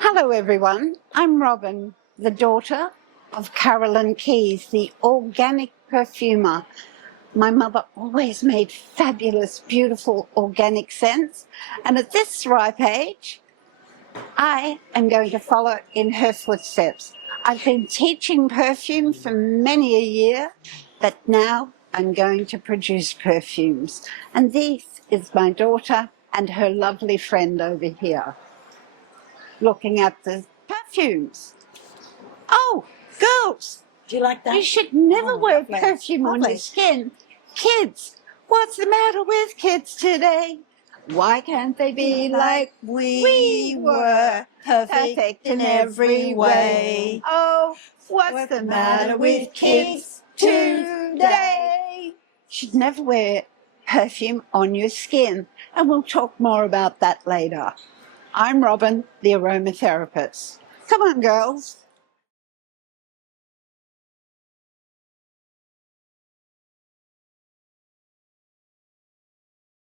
Hello everyone, I'm Robin, the daughter of Karoleen Keys, the organic perfumer. My mother always made fabulous, beautiful organic scents, and at this ripe age, I am going to follow in her footsteps. I've been teaching perfume for many a year, but now I'm going to produce perfumes. And this is my daughter and her lovely friend over here, looking at the perfumes. Oh, girls, Do you like that? you should never wear lovely. perfume on your Lovely. skin. Kids, what's the matter with kids today? Why can't they be like we were? Perfect in every way. Oh, what's the matter with kids today? Should never wear perfume on your skin, and we'll talk more about that later. I'm Robin, the aromatherapist. Come on, girls.